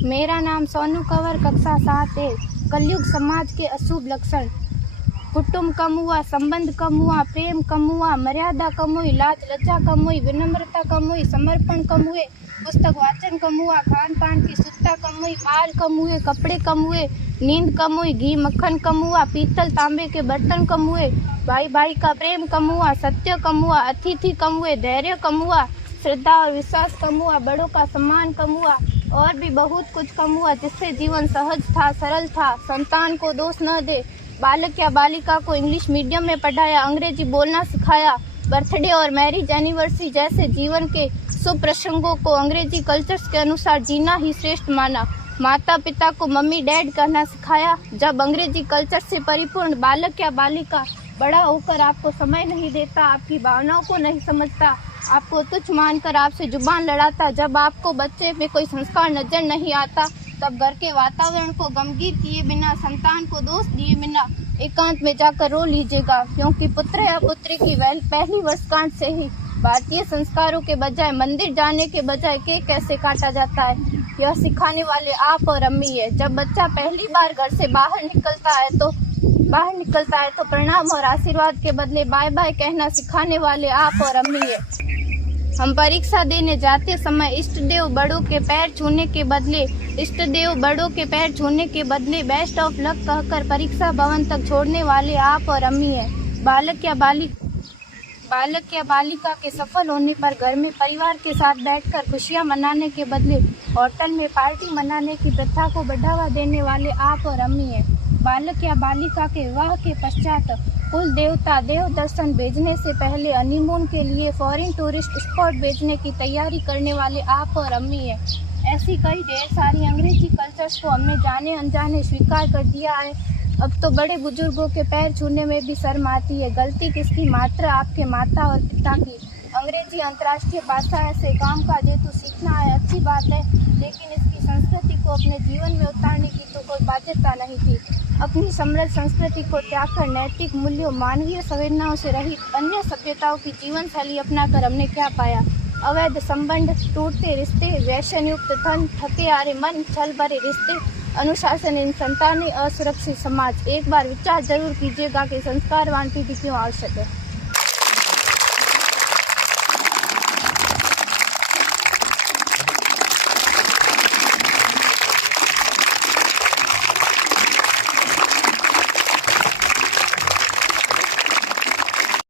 मेरा नाम सोनू कंवर, कक्षा 7 है। कलयुग समाज के अशुभ लक्षण। कुटुंब कम हुआ, संबंध कम हुआ, प्रेम कम हुआ, मर्यादा कम हुई, लाज लज्जा कम हुई, विनम्रता कम हुई, समर्पण कम हुए, पुस्तक वाचन कम हुआ, खान पान की शुद्धता कम हुई, बाल कम हुए, कपड़े कम हुए, नींद कम हुई, घी मक्खन कम हुआ, पीतल तांबे के बर्तन कम हुए, भाई भाई का प्रेम कम हुआ, सत्य कम हुआ, अतिथि कम हुए, धैर्य कम हुआ, श्रद्धा और विश्वास कम हुआ, बड़ों का सम्मान कम हुआ और भी बहुत कुछ कम हुआ, जिससे जीवन सहज था, सरल था। संतान को दोष न दे। बालक या बालिका को इंग्लिश मीडियम में पढ़ाया, अंग्रेजी बोलना सिखाया, बर्थडे और मैरिज एनिवर्सरी जैसे जीवन के शुभ प्रसंगों को अंग्रेजी कल्चर्स के अनुसार जीना ही श्रेष्ठ माना। माता पिता को मम्मी डैड कहना सिखाया। जब अंग्रेजी कल्चर से परिपूर्ण बालक या बालिका बड़ा होकर आपको समय नहीं देता, आपकी भावनाओं को नहीं समझता, आपको तुच्छ मानकर आपसे जुबान लड़ाता, जब आपको बच्चे में कोई संस्कार नजर नहीं आता, तब घर के वातावरण को गमगीन किए बिना, संतान को दोष दिए बिना एकांत में जाकर रो लीजिएगा, क्योंकि पुत्र या पुत्री की पहली वर्षगांठ से ही भारतीय संस्कारों के बजाय, मंदिर जाने के बजाय केक कैसे काटा जाता है, यह सिखाने वाले आप और अम्मी है। जब बच्चा पहली बार घर से बाहर निकलता है तो प्रणाम और आशीर्वाद के बदले बाय बाय कहना सिखाने वाले आप और अम्मी है। हम परीक्षा देने जाते समय इष्ट देव बड़ों के पैर छूने के बदले बेस्ट ऑफ लक कहकर परीक्षा भवन तक छोड़ने वाले आप और अम्मी है। बालक या बालिका के सफल होने पर घर में परिवार के साथ बैठकर खुशियां मनाने के बदले होटल में पार्टी मनाने की प्रथा को बढ़ावा देने वाले आप और अम्मी है। बालक या बालिका के विवाह के पश्चात कुल देवता देव दर्शन भेजने से पहले हनीमून के लिए फॉरेन टूरिस्ट स्पॉट भेजने की तैयारी करने वाले आप और अम्मी है। ऐसी कई ढेर सारी अंग्रेजी कल्चर्स को हमने जाने अनजाने स्वीकार कर दिया है। अब तो बड़े बुजुर्गों के पैर छूने में भी शर्म आती है। गलती किसकी? मात्र आपके माता और पिता की। अंग्रेजी अंतर्राष्ट्रीय भाषा है, से काम काज हेतु सीखना है, अच्छी बात है, लेकिन इसकी संस्कृति को अपने जीवन में उतारने की तो कोई बाध्यता नहीं थी। अपनी समृद्ध संस्कृति को त्याग कर नैतिक मूल्यों, मानवीय संवेदनाओं से रहित अन्य सभ्यताओं की जीवन शैली अपनाकर हमने क्या पाया? अवैध संबंध, टूटते रिश्ते, व्यसन युक्त धन, थके हारे मन, छल भरे रिश्ते, अनुशासनहीन संतानें, असुरक्षित समाज। एक बार विचार जरूर कीजिएगा कि संस्कारवान पीढ़ी क्यों आवश्यक है।